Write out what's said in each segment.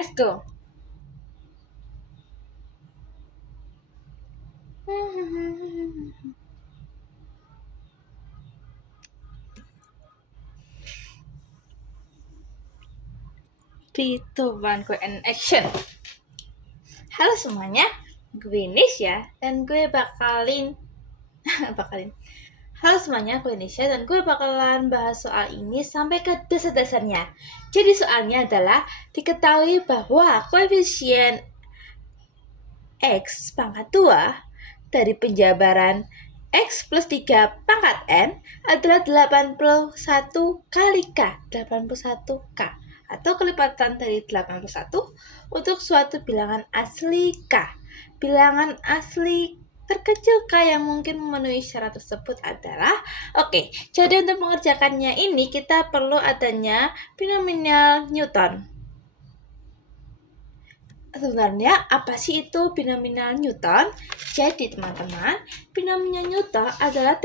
Let's go. Three, two, one, go and action. Halo semuanya, gue Nisha dan gue bakalin Halo semuanya, gue Nisha dan gue bakalan bahas soal ini sampai ke dasar-dasarnya. Jadi soalnya adalah diketahui bahwa koefisien X pangkat 2 dari penjabaran X plus 3 pangkat N adalah 81 kali K, 81K, atau kelipatan dari 81 untuk suatu bilangan asli K. Bilangan asli terkecil K yang mungkin memenuhi syarat tersebut adalah, jadi untuk mengerjakannya ini kita perlu adanya binomial Newton. Sebenarnya apa sih itu binomial Newton? Jadi teman-teman, binomial Newton adalah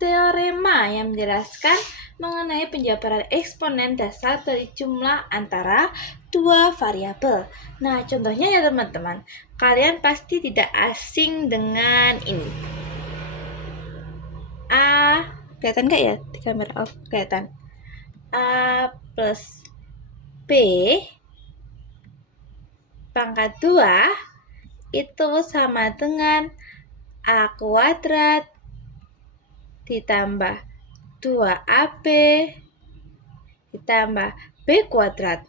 teorema yang menjelaskan mengenai penjabaran eksponen dasar dari jumlah antara dua variabel. Nah, contohnya ya teman-teman, kalian pasti tidak asing dengan ini. A, kelihatan nggak ya di kamera? Oh, kelihatan. A plus B pangkat 2 itu sama dengan A kuadrat ditambah 2AB ditambah B kuadrat.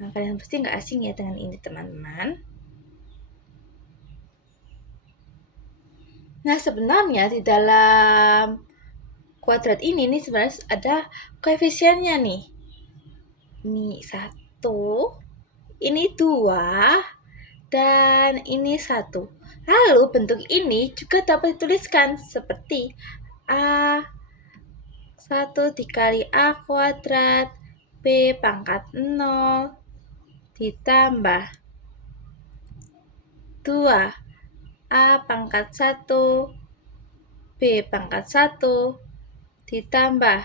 Nah, kalian pasti nggak asing ya dengan ini teman-teman. Nah, sebenarnya di dalam kuadrat ini nih sebenarnya ada koefisiennya nih. Ini 1, ini 2, dan ini 1. Lalu bentuk ini juga dapat dituliskan seperti A 1 dikali A kuadrat B pangkat 0 ditambah 2 A pangkat 1 B pangkat 1 ditambah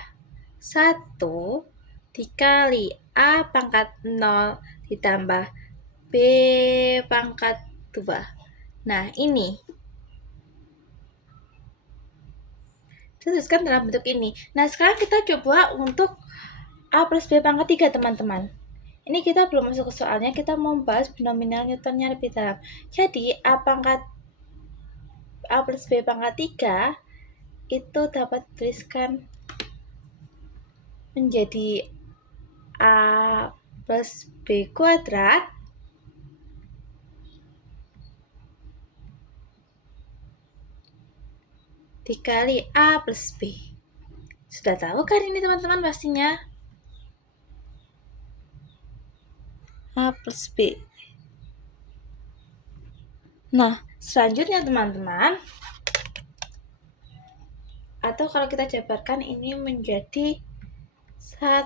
1 dikali A pangkat 0 ditambah B pangkat 2. Nah, ini tuliskan dalam bentuk ini. Nah, sekarang kita coba untuk A plus B pangkat 3, teman-teman. Ini kita belum masuk ke soalnya, kita mau bahas binomial Newtonnya lebih dalam. Jadi, A plus B pangkat 3 itu dapat dituliskan menjadi A plus B kuadrat dikali A plus B. Sudah tahu kan ini teman-teman pastinya? A plus B. Nah, selanjutnya teman-teman, atau kalau kita jabarkan ini menjadi 1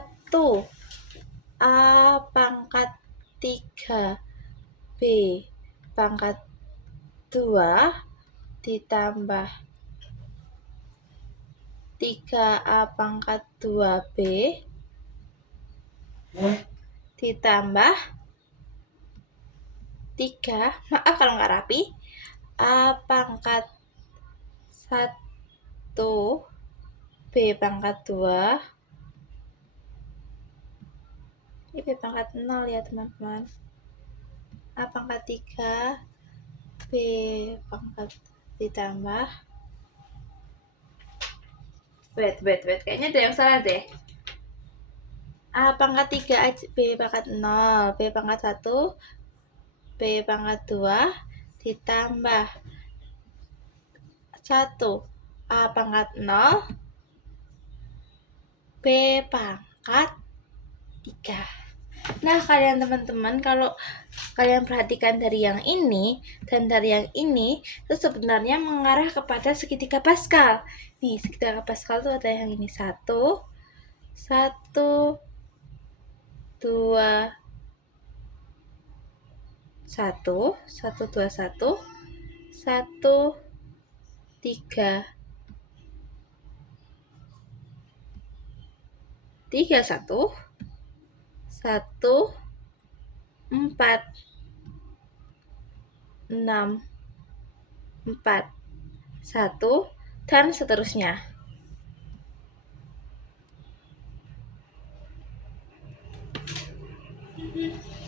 A pangkat 3 B pangkat 2 ditambah 3A pangkat 2B ditambah 3, maaf kalau nggak rapi, A pangkat 1 B pangkat 2, ini B pangkat 0 ya teman-teman, A pangkat 3 B pangkat ditambah wait, kayaknya ada yang salah deh. A pangkat 3 B pangkat 0 B pangkat 1 B pangkat 2 ditambah 1 A pangkat 0 B pangkat 3. Nah, kalian teman-teman, kalau kalian perhatikan dari yang ini dan dari yang ini, itu sebenarnya mengarah kepada segitiga Pascal. Nih, segitiga Pascal itu ada yang ini 1, 1, 2, 1, 1, 2, 1, 1, 3, 3, 1, 1, 4, 6, 4, 1, dan seterusnya.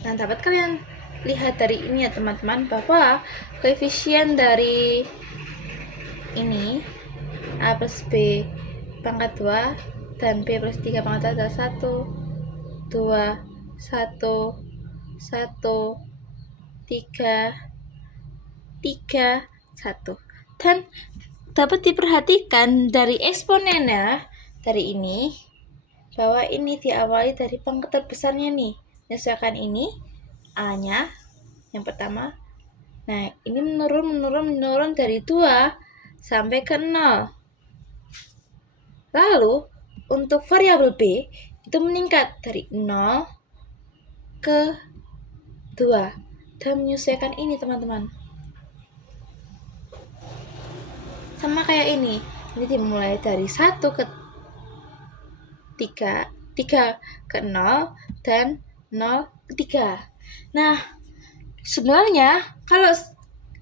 Nah, dapat kalian lihat dari ini ya teman-teman, bahwa koefisien dari ini A plus B pangkat 2 dan B plus 3 pangkat 2 adalah 1, 2, 1, 1, 3, 3, 1. Dan dapat diperhatikan dari eksponennya dari ini, bahwa ini diawali dari pangkat terbesarnya nih. Menyesuaikan ini A-nya yang pertama. Nah, ini menurun dari 2 sampai ke 0. Lalu, untuk variabel B itu meningkat dari 0 ke 2 dan menyesuaikan ini teman-teman. Sama kayak ini dimulai dari 1 ke 3, 3 ke 0, dan 0 ke 3. Nah, sebenarnya kalau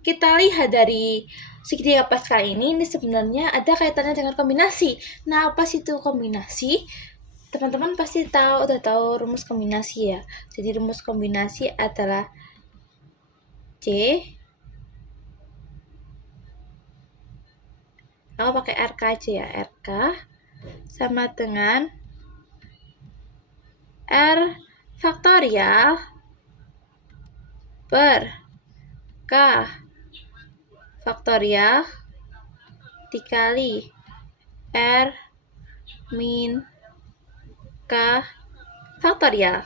kita lihat dari segitiga Pascal ini sebenarnya ada kaitannya dengan kombinasi. Nah, apa sih itu kombinasi? Teman-teman pasti udah tahu rumus kombinasi ya. Jadi rumus kombinasi adalah C, aku pakai RK aja ya, RK sama dengan R faktorial per K faktorial dikali R min K faktorial.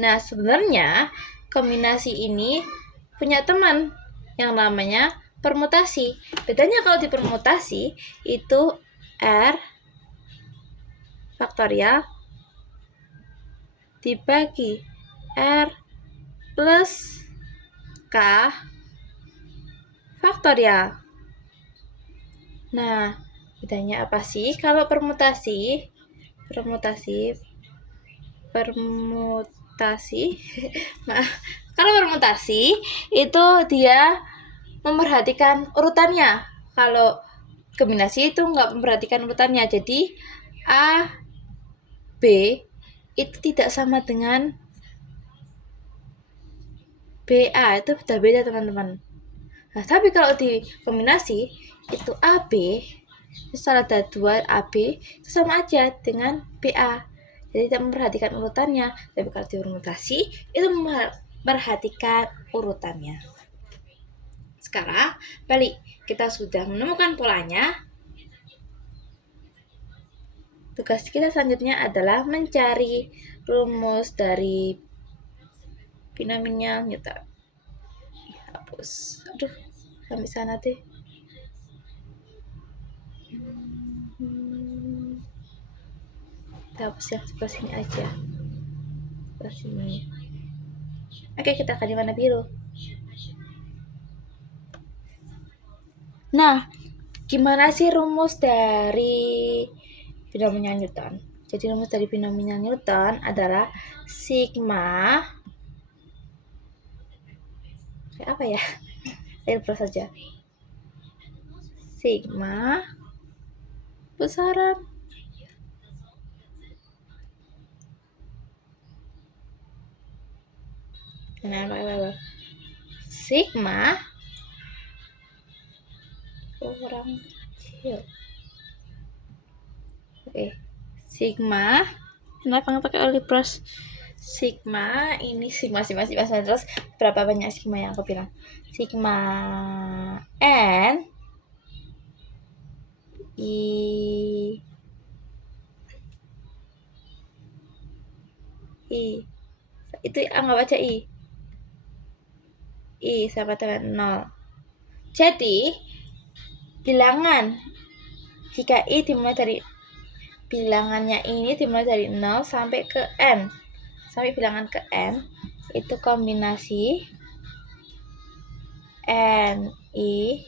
Nah, sebenarnya kombinasi ini punya teman yang namanya permutasi. Bedanya kalau di permutasi itu R faktorial dibagi R plus K faktorial. Nah, bedanya apa sih? Kalau permutasi maaf, kalau permutasi itu dia memperhatikan urutannya. Kalau kombinasi itu nggak memperhatikan urutannya. Jadi A, B itu tidak sama dengan BA, itu sudah beda teman-teman. Nah, tapi kalau di kombinasi itu AB, misal ada 2 AB itu sama aja dengan BA. Jadi tidak memperhatikan urutannya. Tapi kalau di permutasi itu memperhatikan urutannya. Sekarang balik, kita sudah menemukan polanya. Tugas kita selanjutnya adalah mencari rumus dari binomial Newton. Hapus. Aduh, sampai sana deh. Kita hapus yang sebelah sini aja. Sebelah sini. Oke, kita akan di warna biru. Nah, gimana sih rumus dari binomial Newton? Jadi rumus dari binomial Newton adalah sigma, kayak apa ya? Ayo terus saja. Sigma besaran sigma kurang kecil. Oke, sigma. Kenapa nggak pakai olipros? Sigma ini sigma terus berapa banyak sigma yang aku bilang? Sigma n i itu anggap aja i sama dengan 0. Jadi bilangan jika i dimulai dari bilangannya ini dimulai dari 0 sampai ke n, sampai bilangan ke n, itu kombinasi n i.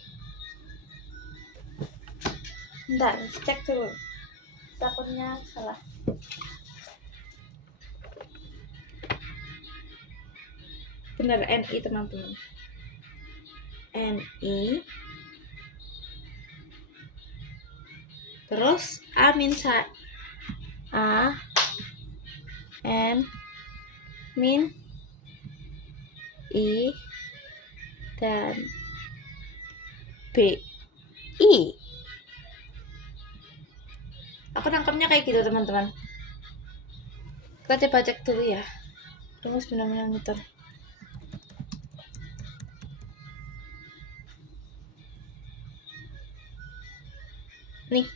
Bentar, cek dulu, takutnya salah. benar NI teman-teman. NI terus A N min I dan B I. Aku nangkapnya kayak gitu teman-teman. Kita coba cek dulu ya. Rumus binomial Newton. Nih.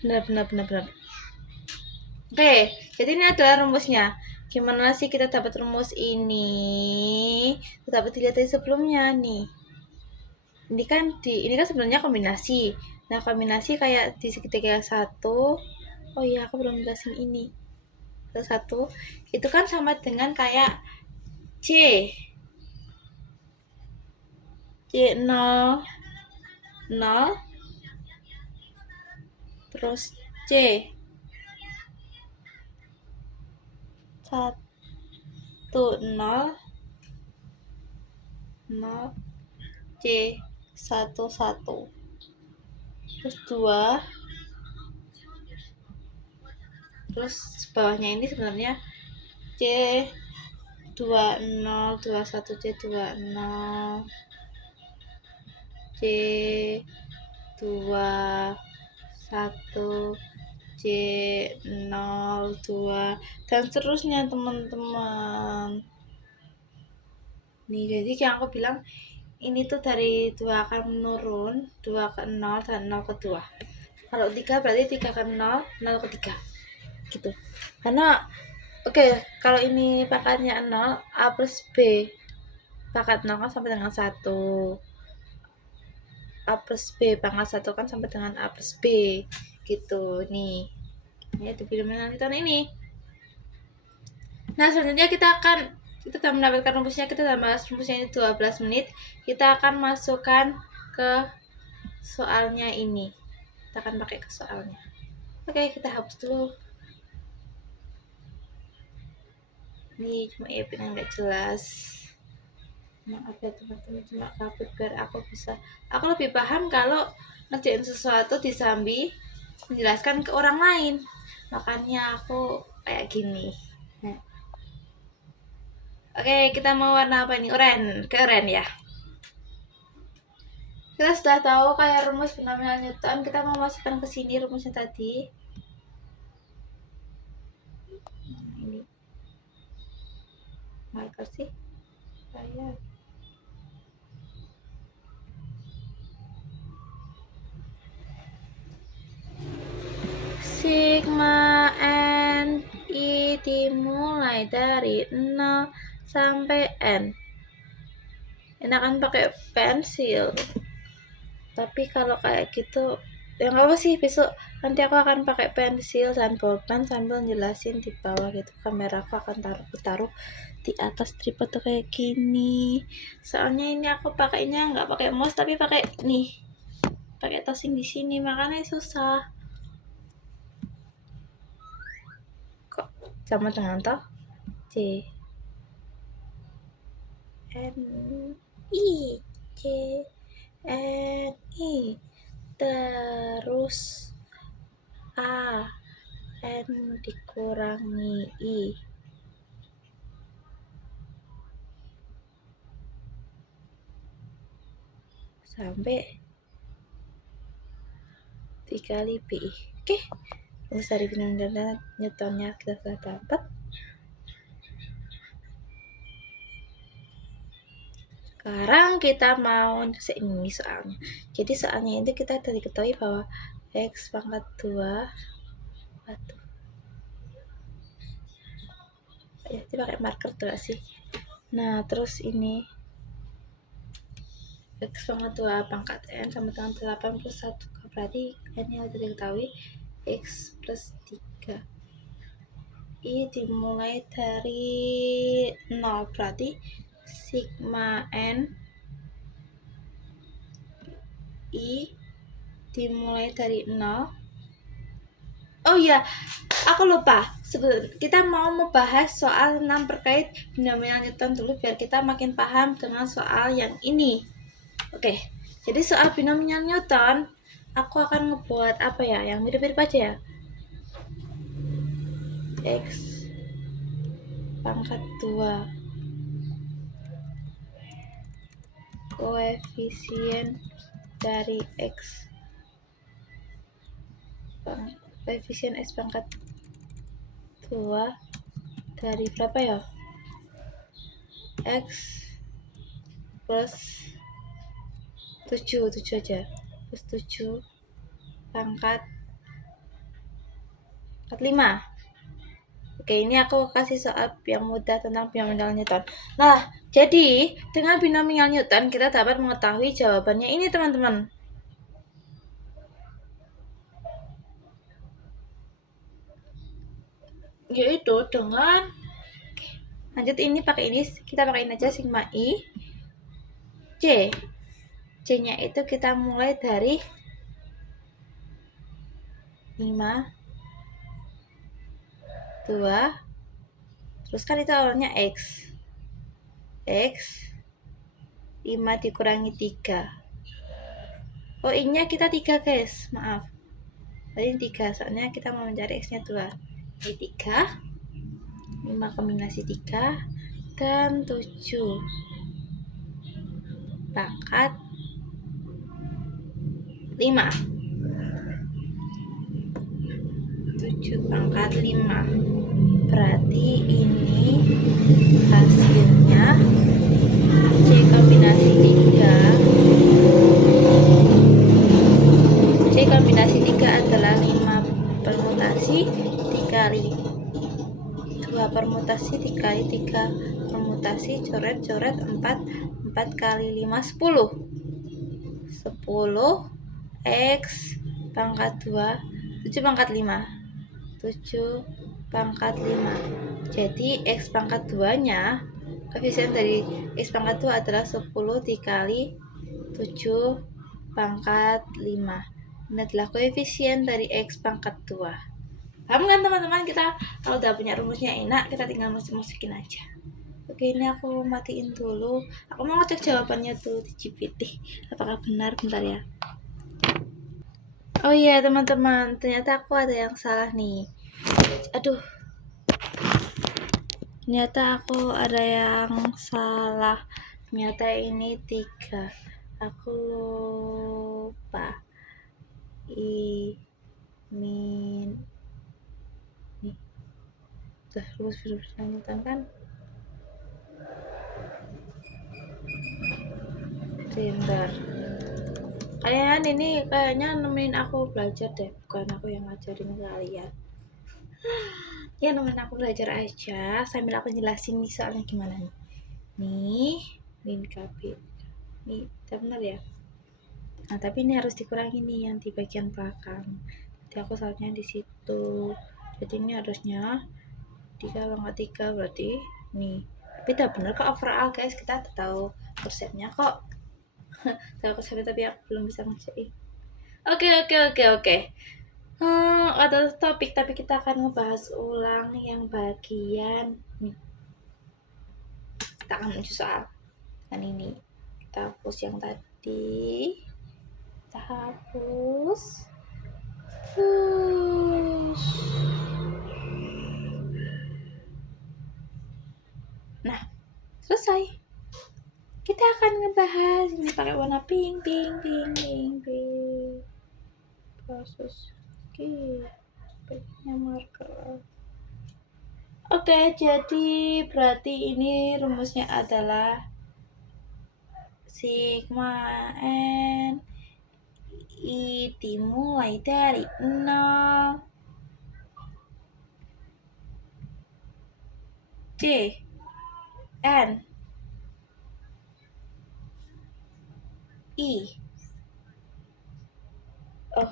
Benar. Oke, jadi ini adalah rumusnya. Gimana sih kita dapat rumus ini? Kita dapat dilihat dari sebelumnya nih. Ini kan sebenarnya kombinasi. Nah, kombinasi kayak di segitiga satu. Oh iya, aku belum jelasin ini. Satu itu kan sama dengan kayak C 0 0 terus C 1 0 0 C 1 1 terus 2 terus bawahnya ini sebenarnya C 20 21 C 20 C 21 C 02 dan seterusnya teman-teman. Nih, jadi yang aku bilang ini tuh dari 2 akan menurun, 2 ke 0 dan 0 ke 2. Kalau 3 berarti 3 ke 0, 0 ke 3. Gitu. Karena kalau ini pangkatnya 0, A plus B pangkat 0 kan sampai dengan 1. A plus B pangkat 1 kan sampai dengan A plus B. Gitu. Nih. Ya, di binomial Newton ini. Nah, selanjutnya kita telah mendapatkan rumusnya, kita telah bahas rumusnya ini 12 menit. Kita akan masukkan ke soalnya ini. Kita akan pakai ke soalnya. Oke, kita hapus dulu. Ini cuma yang nggak jelas. Maaf ya teman-teman, cuma kabut biar aku lebih paham kalau ngerjain sesuatu disambi menjelaskan ke orang lain. Makanya aku kayak gini. Nah. Oke, kita mau warna apa ini? Oranye. Keren ya. Kita sudah tahu kayak rumus binomial Newton. Kita mau masukkan ke sini rumusnya tadi. Nah, ini. Marker sih. Saya. Sigma N I dimulai dari 0 sampai N. Ini akan pakai pensil. Tapi kalau kayak gitu, ya nggak apa sih, besok nanti aku akan pakai pensil dan bolpen sambil jelasin di bawah gitu. Kamera aku akan taruh di atas tripod tuh kayak gini. Soalnya ini aku pakainya nggak pakai mouse tapi pakai tossing di sini, makanya susah. Kok sama dengan toh? C N I C N I terus A N dikurangi I sampai dikali B. Oke, rumus dari binomial Newtonnya kita sudah dapat. Sekarang kita mau ini soalnya. Jadi soalnya itu kita tadi ketahui bahwa X pangkat 2 ya, kita pakai marker tuh sih. Nah, terus ini X pangkat 2 pangkat N sama dengan 81. Berarti N yang sudah diketahui X plus 3 I dimulai dari 0. Berarti sigma N I dimulai dari 0. Oh iya, aku lupa. kita mau membahas soal tentang terkait binomial Newton dulu biar kita makin paham dengan soal yang ini. Oke, jadi soal binomial Newton, aku akan ngebuat apa ya, yang mirip-mirip aja ya. X pangkat 2 koefisien dari X koefisien X pangkat 2 dari berapa ya? X plus 7 aja, plus 7 pangkat 5. Oke, ini aku kasih soal yang mudah tentang binomial Newton. Nah, jadi dengan binomial Newton kita dapat mengetahui jawabannya ini, teman-teman. Yaitu dengan lanjut ini pakai ini, kita pakai aja sigma I C. C-nya itu kita mulai dari 5 2 terus kan itu awalnya X 5 dikurangi 3. Oh, I-nya kita 3, guys, maaf. Tadi 3, soalnya kita mau mencari X-nya 2. Ini 3, 5 kombinasi 3, dan 7 pangkat 5. 7 pangkat 5. Berarti ini hasilnya C kombinasi 3. C kombinasi 3 adalah 5 permutasi dikali 2 permutasi dikali 3 permutasi coret-coret 4 kali 5 10 X pangkat 2 7 pangkat 5 7 pangkat 5. Jadi X pangkat 2 nya koefisien dari X pangkat 2 adalah 10 dikali 7 pangkat 5. Ini adalah koefisien dari X pangkat 2. Paham kan, teman-teman? Kita kalau udah punya rumusnya enak, kita tinggal musik-musikin aja. Oke, ini aku matiin dulu. Aku mau ngecek jawabannya tuh di GPT. Apakah benar? Bentar ya. Oh iya, teman-teman, ternyata aku ada yang salah nih. Aduh, ternyata aku ada yang salah. Ternyata ini 3. Aku lupa. Ini nih. Udah rumus binomial kan? Bentar. Kayaknya nemenin aku belajar deh, bukan aku yang ngajarin kalian. Ya, nemenin aku belajar aja sambil aku jelasin nih soalnya gimana nih. Nih, min KB. Nih, benar ya? Nah, tapi ini harus dikurangi nih yang di bagian belakang. Jadi aku salahnya di situ. Jadi ini harusnya 3 pangkat 3 berarti nih. Tapi udah bener kok overall, guys. Kita tahu konsepnya kok. Tahu konsepnya tapi aku belum bisa ngerjain. Oke. Ada topik tapi kita akan ngebahas ulang yang bagian nih. Kita akan menuju soal dan ini kita hapus yang tadi, kita hapus. Nah, selesai. Kita akan ngebahas ini pakai warna pink. Proses pakainya marker. Oke, jadi berarti ini rumusnya adalah sigma n I dimulai dari 0 C N I. Oh,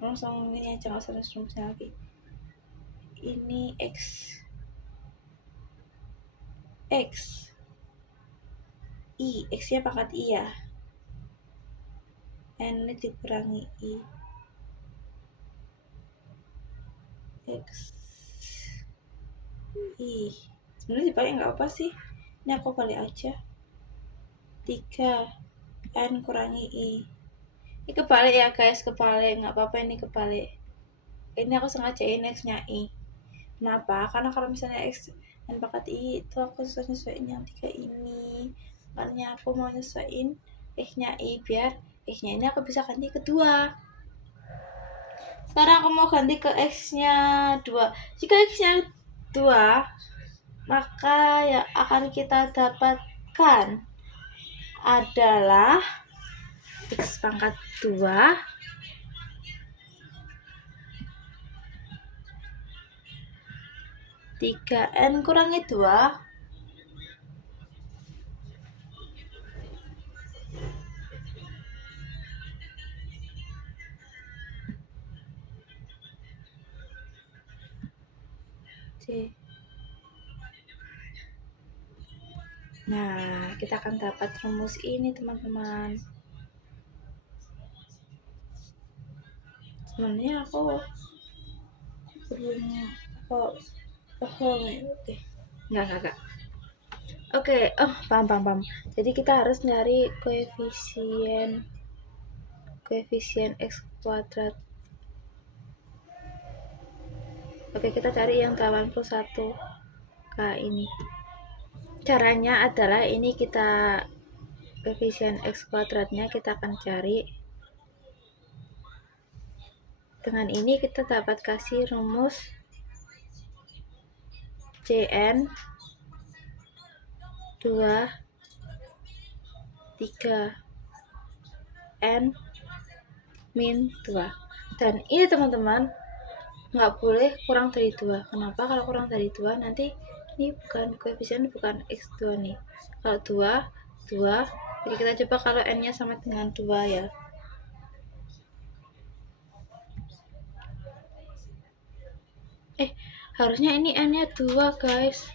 langsung ini aja, nggak usah rumusnya lagi. Ini X I, X-nya pangkat I ya. N ini dikurangi I. X I. Sebenarnya dibalik nggak apa sih, ini aku balik aja. 3 N kurangi I. Ini kebalik ya guys, kebalik, nggak apa-apa ini kebalik. Ini aku sengajain X nya I. Kenapa? Karena kalau misalnya X N pangkat I itu aku susah nyesuaiin yang 3 ini. Makanya aku mau nyesuaiin X nya I biar X nya ini aku bisa ganti ke 2. Sekarang aku mau ganti ke X nya 2. Jika X nya 2, maka yang akan kita dapatkan adalah X pangkat 2 3N kurangi 2 C. Nah, kita akan dapat rumus ini teman-teman. Sebenarnya aku belum paham. Enggak. Oke, paham. Jadi kita harus nyari koefisien X kuadrat. Oke, kita cari yang 81K ini. Caranya adalah ini kita koefisien X kuadratnya kita akan cari. Dengan ini kita dapat kasih rumus Cn 2 3 N min 2. Dan ini teman-teman nggak boleh kurang dari 2. Kenapa? Kalau kurang dari 2 nanti ini bukan koefisien, bukan X2 nih. Kalau 2, jadi kita coba kalau N nya sama dengan 2 ya. Harusnya ini N nya 2 guys.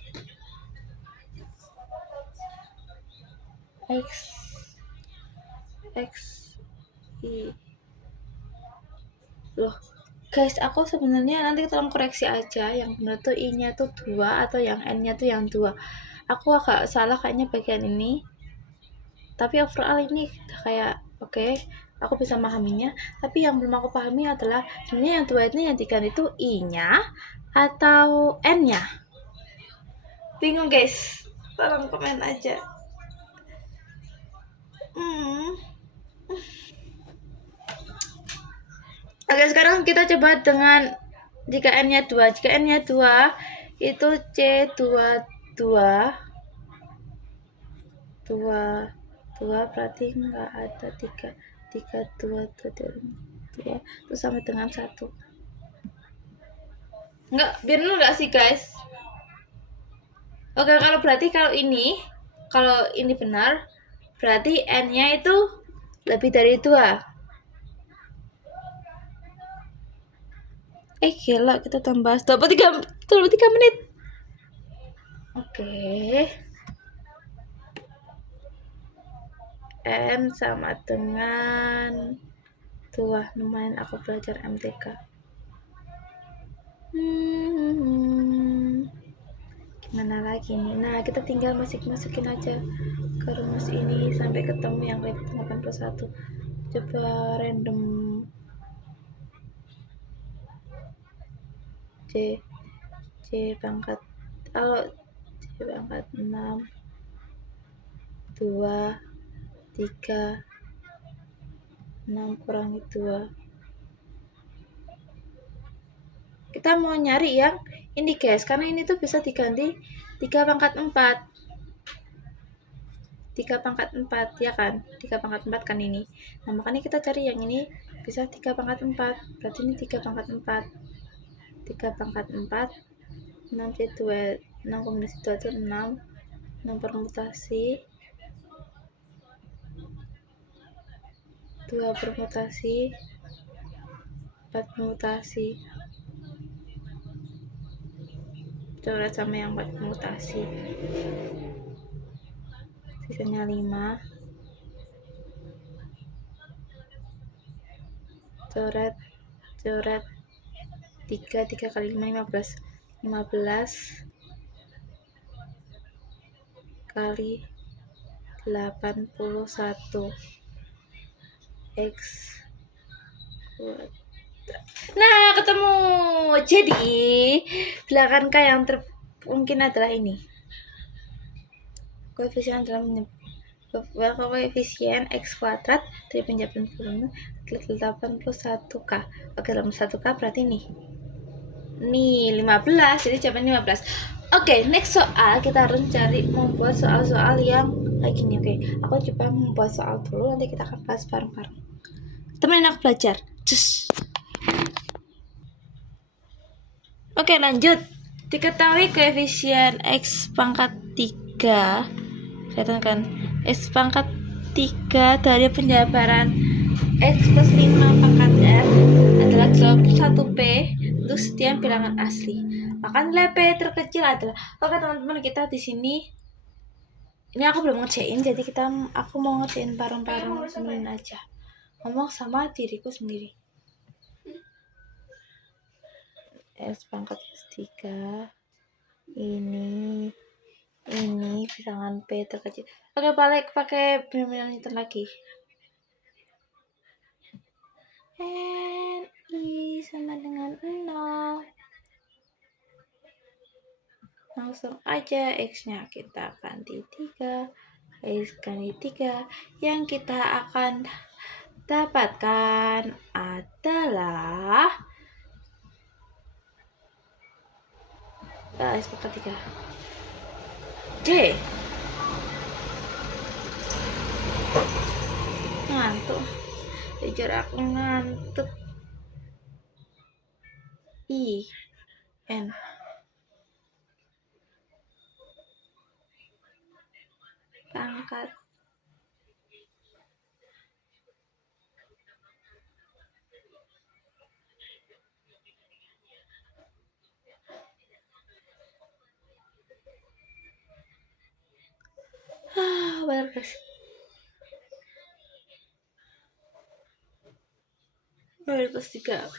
X I. Loh guys, aku sebenarnya nanti tolong koreksi aja yang benar tuh I nya tuh 2 atau yang N nya tuh yang 2. Aku agak salah kayaknya bagian ini, tapi overall ini kayak oke, aku bisa memahaminya. Tapi yang belum aku pahami adalah sebenarnya yang 2 ini yang diganti itu I nya atau N nya. Bingung guys, tolong komen aja. Oke, sekarang kita coba dengan jika N nya 2. Jika N nya 2 itu C22 berarti nggak ada 3 2 itu sama dengan 1. Enggak, biar dulu nggak sih guys. Oke, kalau ini benar, berarti N nya itu lebih dari 2. Gila, kita tambah 23 menit. Oke. N sama dengan 2. Lumayan aku belajar MTK. Gimana lagi nih? Nah, kita tinggal masukin aja ke rumus ini sampai ketemu yang kelipatan 81. Coba random C pangkat, kalau C pangkat 6 2 3 6 kurangi 2. Kita mau nyari yang ini guys, karena ini tuh bisa diganti 3 pangkat 4. 3 pangkat 4 ya kan, 3 pangkat 4 kan ini. Nah, makanya kita cari yang ini bisa 3 pangkat 4. Berarti ini 3 pangkat 4. 3 pangkat 4 6 C2 6 kombinasi 2 itu 6 permutasi 2 permutasi 4 permutasi coret sama yang 4 permutasi, sisanya 5 coret 3 kali 5 15 kali 81 X kuadrat. Nah, ketemu. Jadi, bilangan K yang mungkin adalah ini. Koefisien dalam koefisien X kuadrat dari penjabaran 81K. Oke, dalam 1K berarti nih. Nih, 15. Jadi jawabannya 15. Oke, next soal kita harus membuat soal-soal yang kayak gini. Oke, aku coba membuat soal dulu, nanti kita akan bahas bareng-bareng. Temenin aku belajar. Cus. Oke, lanjut. Diketahui koefisien X pangkat 3. Kelihatan kan? X pangkat 3 dari penjabaran X plus 5 pangkat R adalah 21P untuk setiap bilangan asli. Maka nilai P terkecil adalah. Oke teman-teman, kita di sini ini aku belum ngerjain, jadi aku mau ngerjain bareng-bareng temenin aja. Ngomong sama diriku sendiri. X pangkat X3 ini bilangan P terkecil. Oke, pakai benar-benar nyetir lagi. N I sama dengan 0. Langsung aja X-nya kita ganti 3. X ganti 3. Yang kita akan dapatkan adalah X pangkat 3. D. Ngantuk. Jujur aku ngantuk. I N pangkat benar guys. Plus 3.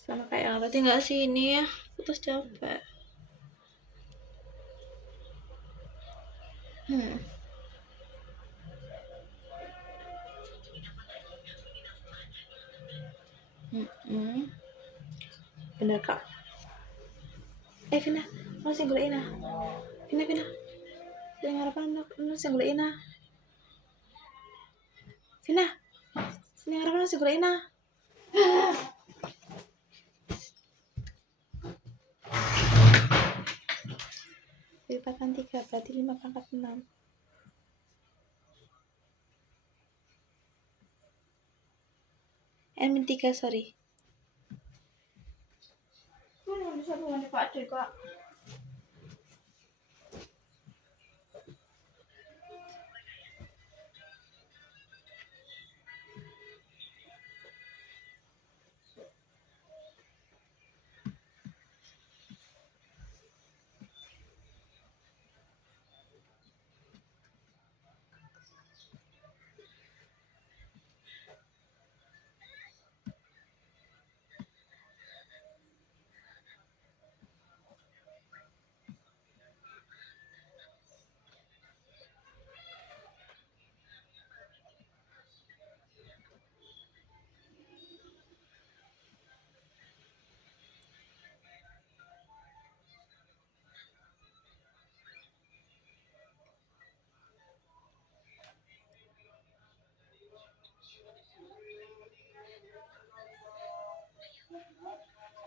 Sama kayak yang tadi nggak sih ini ya? Terus coba. Bener kak. Vina, mau sing golek ina. Vina. Sing ngarepan ono sing golek ina. Vina. Sing ngarepan sing golek ina. Lipatan 3 berarti 5 pangkat 6. N-3 sorry. Bisa bukan Pak Ade kak.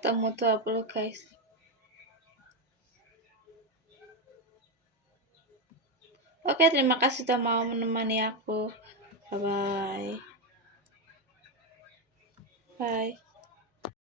Ketemu 20 guys. Oke, terima kasih sudah mau menemani aku. Bye-bye. Bye.